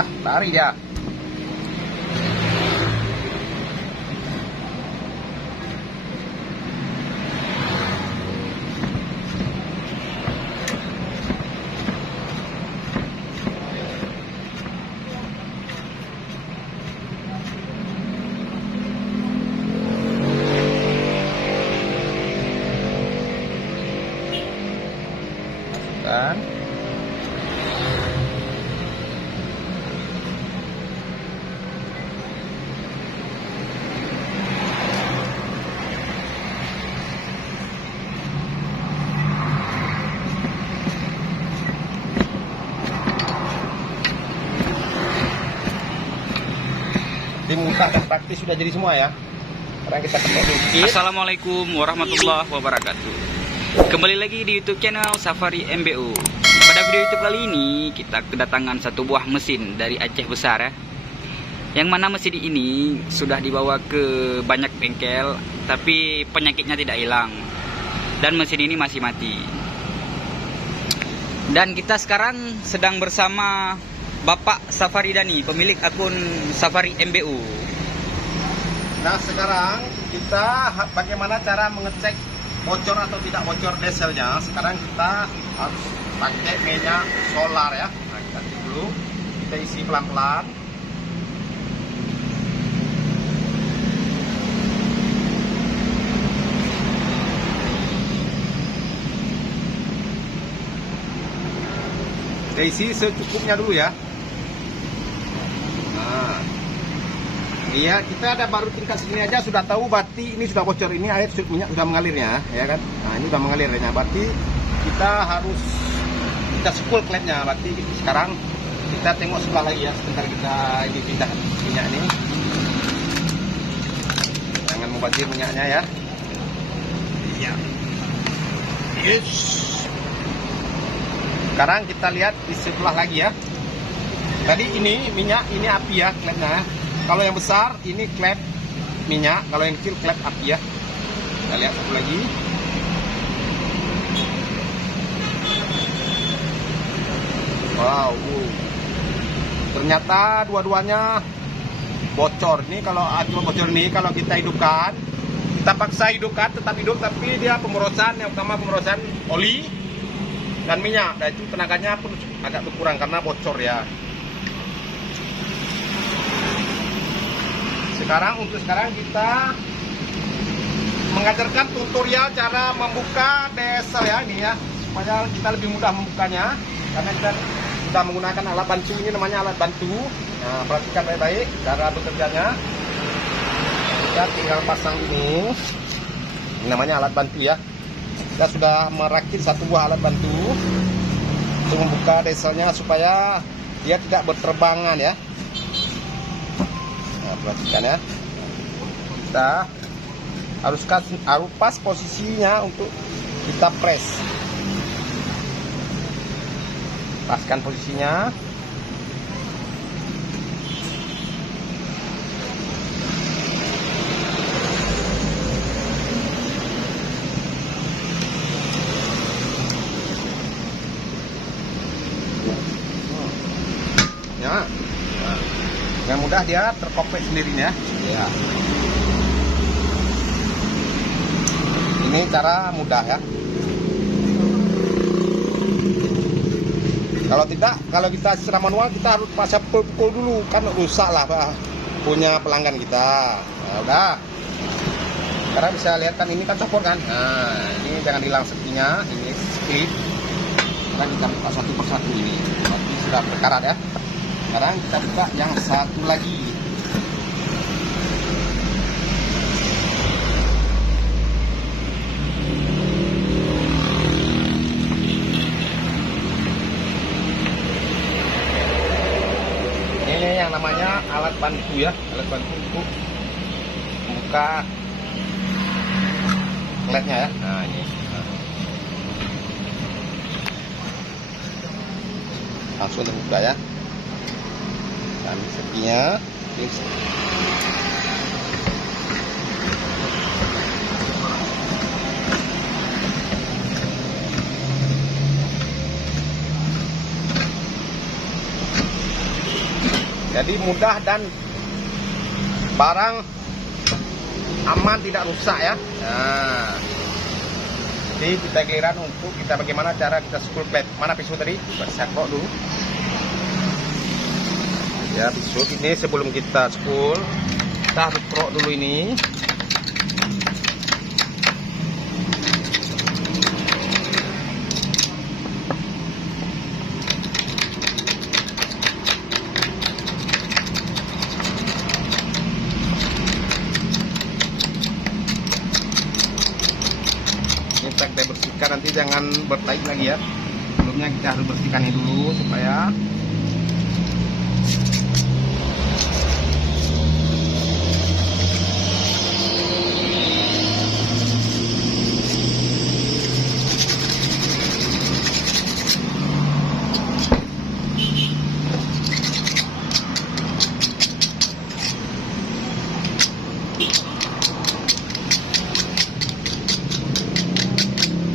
Ah, lari dia. Masukkan. Mudah dan praktis, sudah jadi semua ya. Sekarang kita ketok dikit. Assalamualaikum warahmatullahi wabarakatuh. Kembali lagi di YouTube channel Safari MBU. Pada video YouTube kali ini kita kedatangan satu buah mesin dari Aceh Besar ya. Yang mana mesin ini sudah dibawa ke banyak bengkel, tapi penyakitnya tidak hilang. Dan mesin ini masih mati. Dan kita sekarang sedang bersama Bapak Safari Dani, pemilik akun Safari MBU. Nah, sekarang kita bagaimana cara mengecek bocor atau tidak bocor dieselnya. Sekarang kita harus pakai minyak solar ya. Nah, kita dulu kita isi pelan-pelan. Kita isi secukupnya dulu ya. Nah, iya, kita ada baru tingkat segini aja sudah tahu berarti ini sudah bocor, ini air minyak sudah mengalirnya ya kan. Nah, ini sudah mengalirnya, berarti kita harus sekul klepnya. Berarti sekarang kita tengok sebelah lagi ya, sebentar kita ini pindah minyak ini. Jangan mubazir minyaknya ya. Iya. Yes. Sekarang kita lihat di sebelah lagi ya. Tadi ini minyak, ini api ya klepnya. Kalau yang besar ini klep minyak, kalau yang kecil klep api ya. Kita lihat satu lagi. Wow, ternyata dua-duanya bocor. Ini kalau cuma bocor nih, kalau kita hidupkan, kita paksa hidupkan tetap hidup, tapi dia pemrosan, yang utama pemrosan oli dan minyak. Nah, itu tenaganya pun agak berkurang karena bocor ya. Untuk sekarang kita mengajarkan tutorial cara membuka diesel ya, ini ya, supaya kita lebih mudah membukanya karena kita sudah menggunakan alat bantu. Ini namanya alat bantu. Nah, perhatikan baik-baik cara bekerjanya. Kita tinggal pasang ini namanya alat bantu ya. Kita sudah merakit satu buah alat bantu untuk membuka dieselnya supaya dia tidak berterbangan ya. Nah, perhatikan ya, kita harus pas posisinya untuk kita press. Paskan posisinya. Ya. Nah, dengan mudah dia terkopek sendirinya ya. Ini cara mudah ya. Kalau tidak, kalau kita secara manual kita harus pasang pukul dulu, kan rusak lah punya pelanggan kita. Nah, udah. Sekarang bisa lihat kan ini kan copot kan. Nah, ini jangan hilang sepinya, ini split. Sekarang kita buka satu persatu ini. Berarti sudah berkarat ya. Sekarang kita buka yang satu lagi. Ini yang namanya alat bantu ya, alat bantu untuk membuka klepnya ya. Nah, ini. Langsung terbuka ya. Dan sepinya Jadi mudah dan barang aman, tidak rusak ya. Nah, jadi kita giliran untuk kita bagaimana cara kita spool plate. Mana pisau tadi? Saya krok dulu. Ya, pisau ini sebelum kita spool, kita harus krok dulu ini. Kita bersihkan, nanti jangan bertaik lagi ya. Sebelumnya kita harus bersihkan ini dulu supaya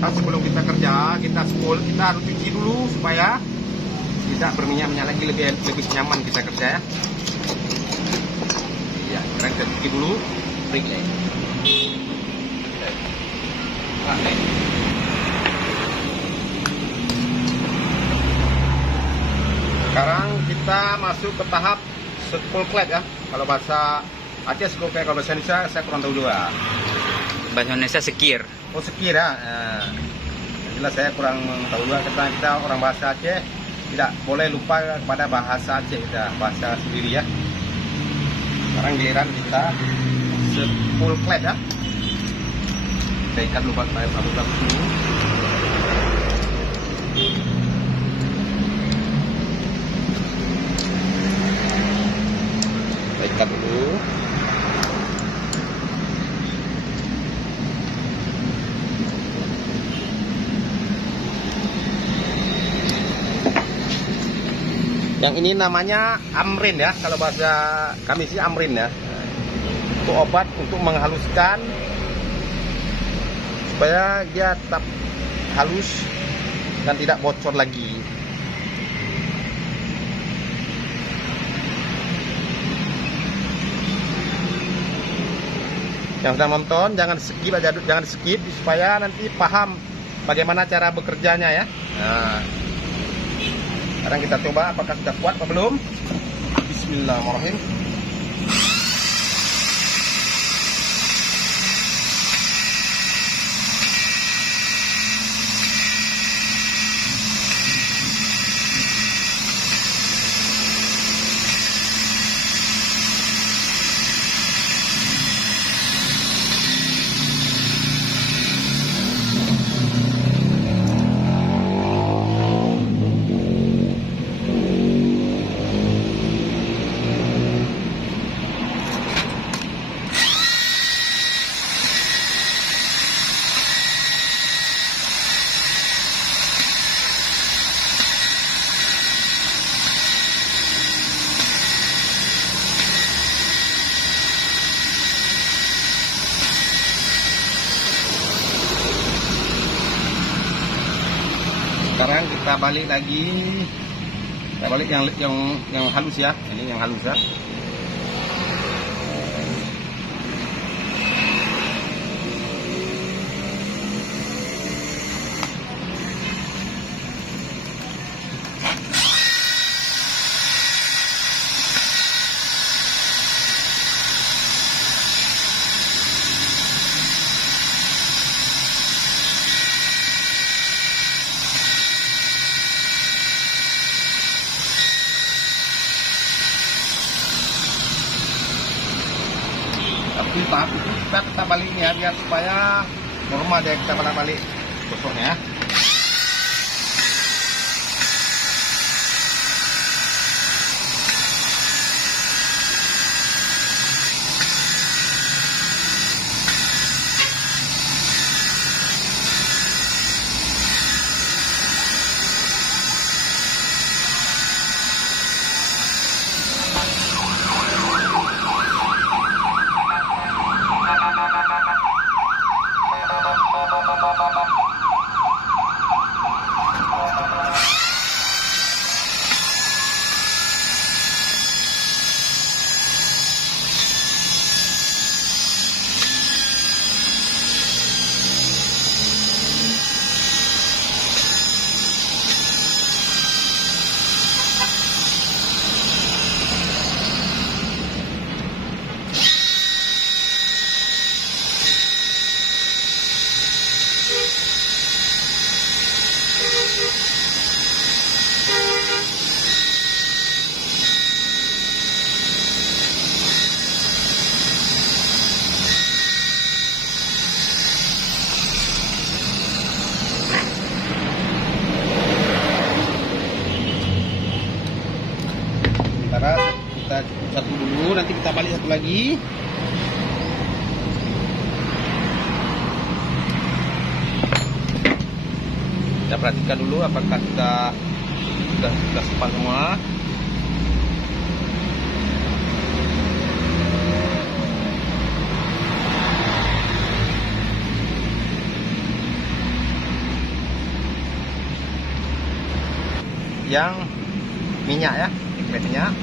sebelum kita kerja, kita spool, kita harus cuci dulu supaya tidak berminyak-minyak lagi, lebih nyaman kita kerja ya. Iya, sekarang kita cuci dulu. Sekarang kita masuk ke tahap spool plate ya. Kalau bahasa Aceh spool plate, kalau bahasa Indonesia saya kurang tahu juga. Bahasa Indonesia sekir. Oh, sekir ya. Jelas saya kurang tahu juga, karena kita orang bahasa Aceh tidak boleh lupa kepada bahasa Aceh, kita bahasa sendiri ya. Sekarang giliran kita spool plate ya. Kita ikat lupa pakai sabun dulu. Kita ikat dulu. Yang ini namanya amrin ya, kalau bahasa kami sih amrin ya. Itu obat untuk menghaluskan supaya dia tetap halus dan tidak bocor lagi. Yang sedang nonton jangan skip supaya nanti paham bagaimana cara bekerjanya ya. Nah, sekarang kita coba apakah sudah kuat atau belum. Bismillahirrahmanirrahim. Sekarang kita balik lagi, kita balik yang halus ya, ini yang halus ya. Tapi tahap itu kita baliknya biar supaya normal dia, kita balik gosoknya ya. perhatikan dulu apakah sudah sepan semua. Yang minyak ya, minyak.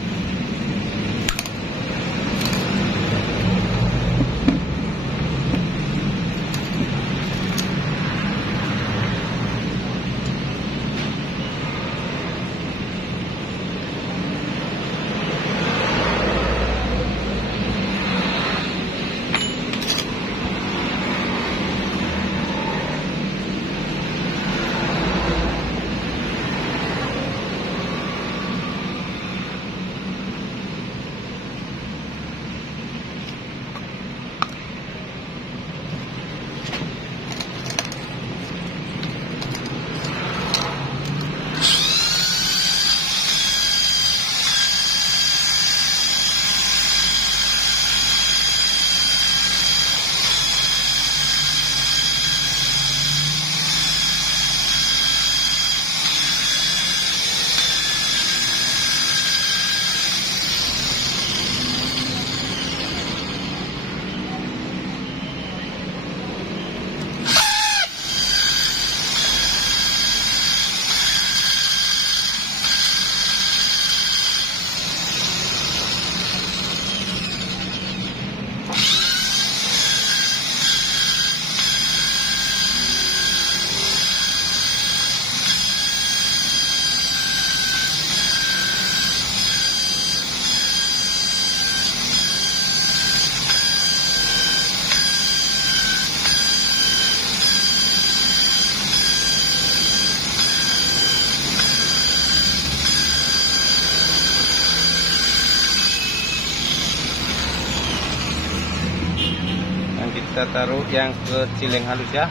Kita taruh yang kecil yang halus ya.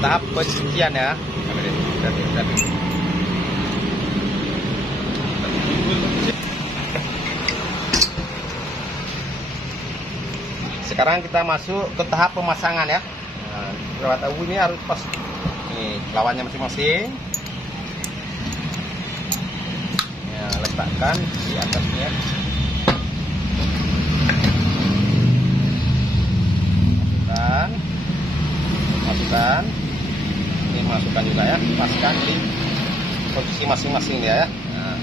Tahap pencucian ya. Sekarang kita masuk ke tahap pemasangan ya. Nah, tahu ini harus pas nih lawannya masing-masing. Ya, letakkan di atasnya. Masukkan. Ini masukkan juga ya, paskan di posisi masing-masing ya. Nah.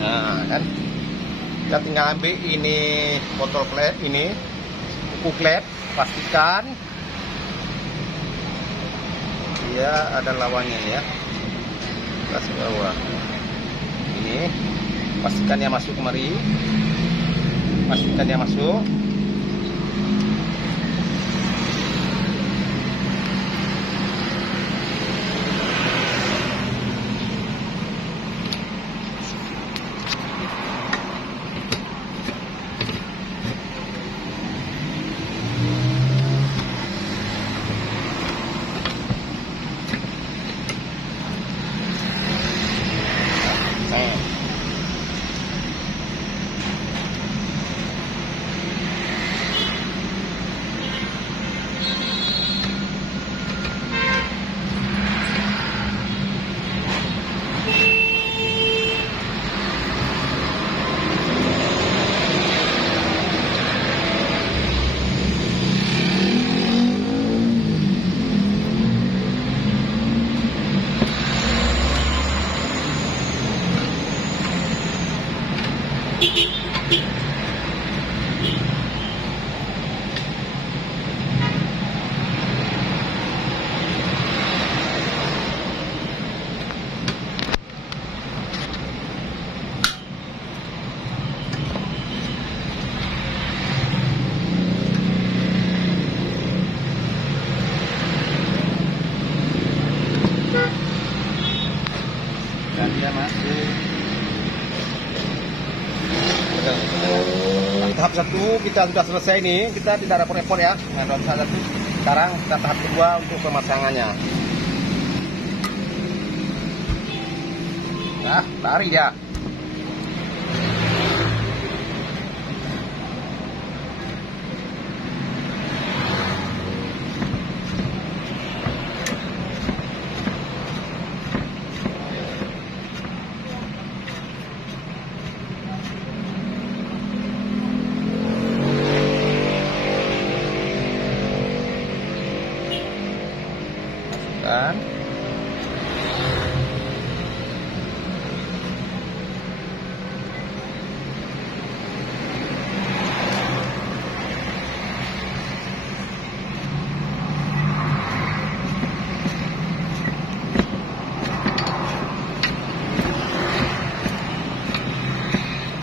Nah, kan kita tinggal ambil ini botol klep ini, buku klep, pastikan dia ada lawannya ya, kasih bawah ini, pastikan dia masuk kemari, pastikan dia masuk. Ya masih. Tahap 1 kita sudah selesai nih, kita tidak repot-repot ya. Nah, tahap 1 sekarang kita tahap kedua untuk pemasangannya. Nah, lari dia. Kan?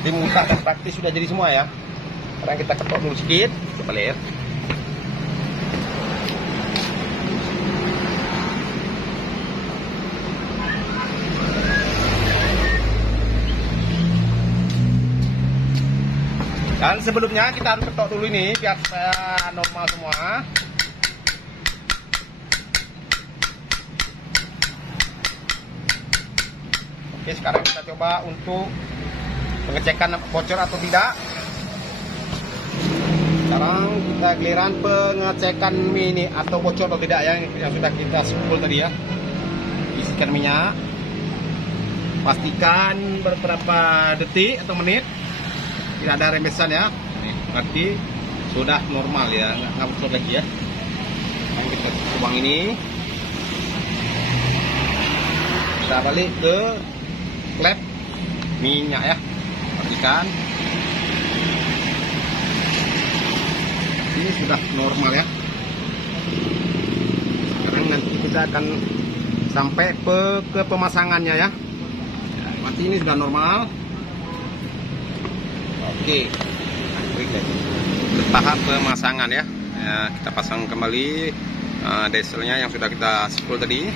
Ini mudah dan praktis, sudah jadi semua ya. Sekarang kita ketok dulu sedikit, coba lihat. Dan sebelumnya kita harus ketok dulu ini biar supaya normal semua. Oke, sekarang kita coba untuk pengecekan bocor atau tidak. Sekarang kita giliran pengecekan mini atau bocor atau tidak ya, yang sudah kita simpul tadi ya. Isikan minyak, pastikan beberapa detik atau menit tidak ada rembesan ya. Nih, berarti sudah normal ya, nggak bocor lagi ya. Sekarang kita tuang ini, kita balik ke klep minyak ya. Perhatikan, ini sudah normal ya. Sekarang nanti kita akan sampai ke pemasangannya ya. Berarti ini sudah normal. Oke, tahap pemasangan ya. Kita pasang kembali dieselnya yang sudah kita spool tadi.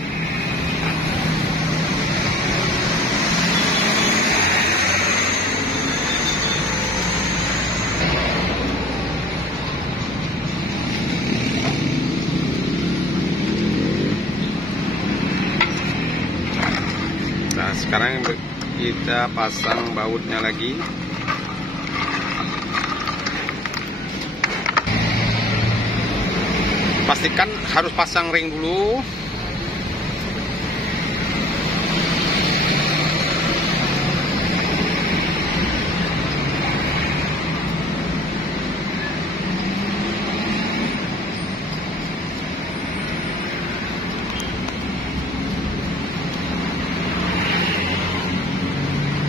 Nah, sekarang kita pasang bautnya lagi. Pastikan harus pasang ring dulu.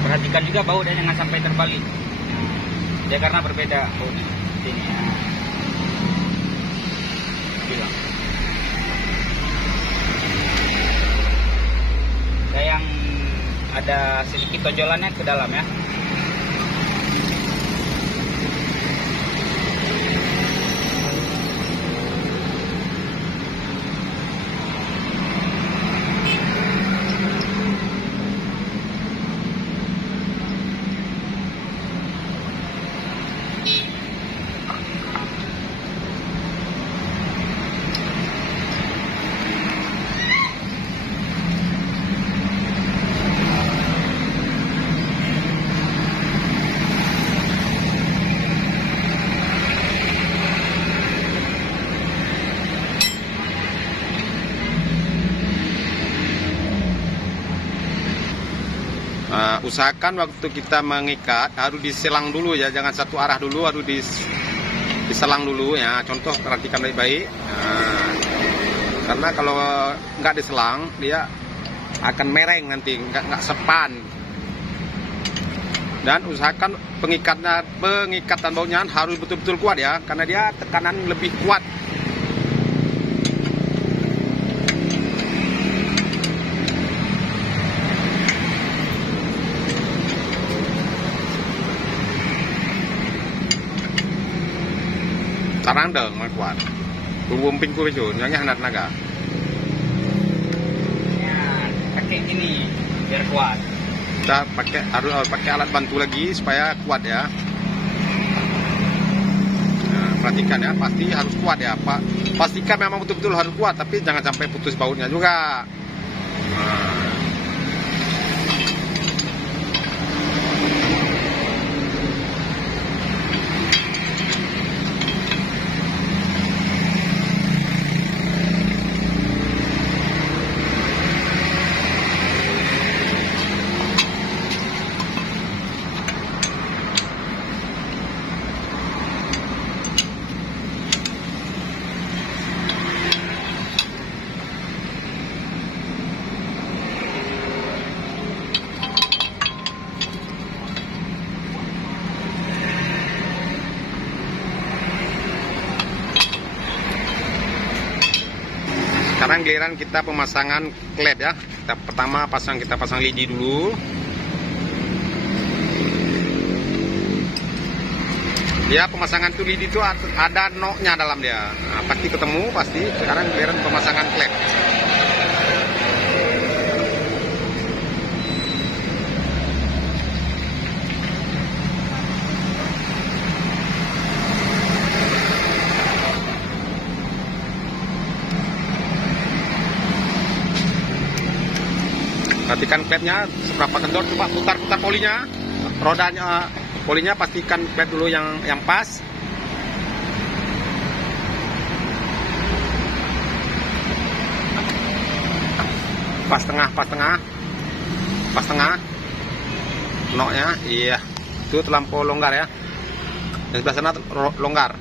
Perhatikan juga bautnya jangan sampai terbalik. Ya karena berbeda baut ini. Bilang. Kayak yang ada sedikit tonjolannya ke dalam ya. Usahakan waktu kita mengikat harus diselang dulu ya, jangan satu arah dulu, harus diselang dulu ya. Contoh, perhatikan baik-baik. Nah, karena kalau nggak diselang dia akan mereng nanti, nggak sepan. Dan usahakan pengikatan bautnya harus betul-betul kuat ya, karena dia tekanan lebih kuat. Sarang dong kuat. Bumping ku itu, nyanya hanat naga. Ya, pakai ini biar kuat. kita harus pakai alat bantu lagi supaya kuat ya. Nah, perhatikan ya, pasti harus kuat ya Pak. Pastikan memang betul-betul harus kuat, tapi jangan sampai putus bautnya juga. Nah. Sekarang giliran kita pemasangan klep ya. Pertama kita pasang lidi dulu. Ya, pemasangan tuh lidi itu ada noknya dalam dia. Nah, pasti ketemu pasti. Sekarang giliran pemasangan klep. Perhatikan klepnya seberapa kendor, coba putar-putar polinya, rodanya, polinya pastikan klep dulu yang pas. Pas tengah, noknya, iya, itu terlampau longgar ya, yang sebelah sana longgar.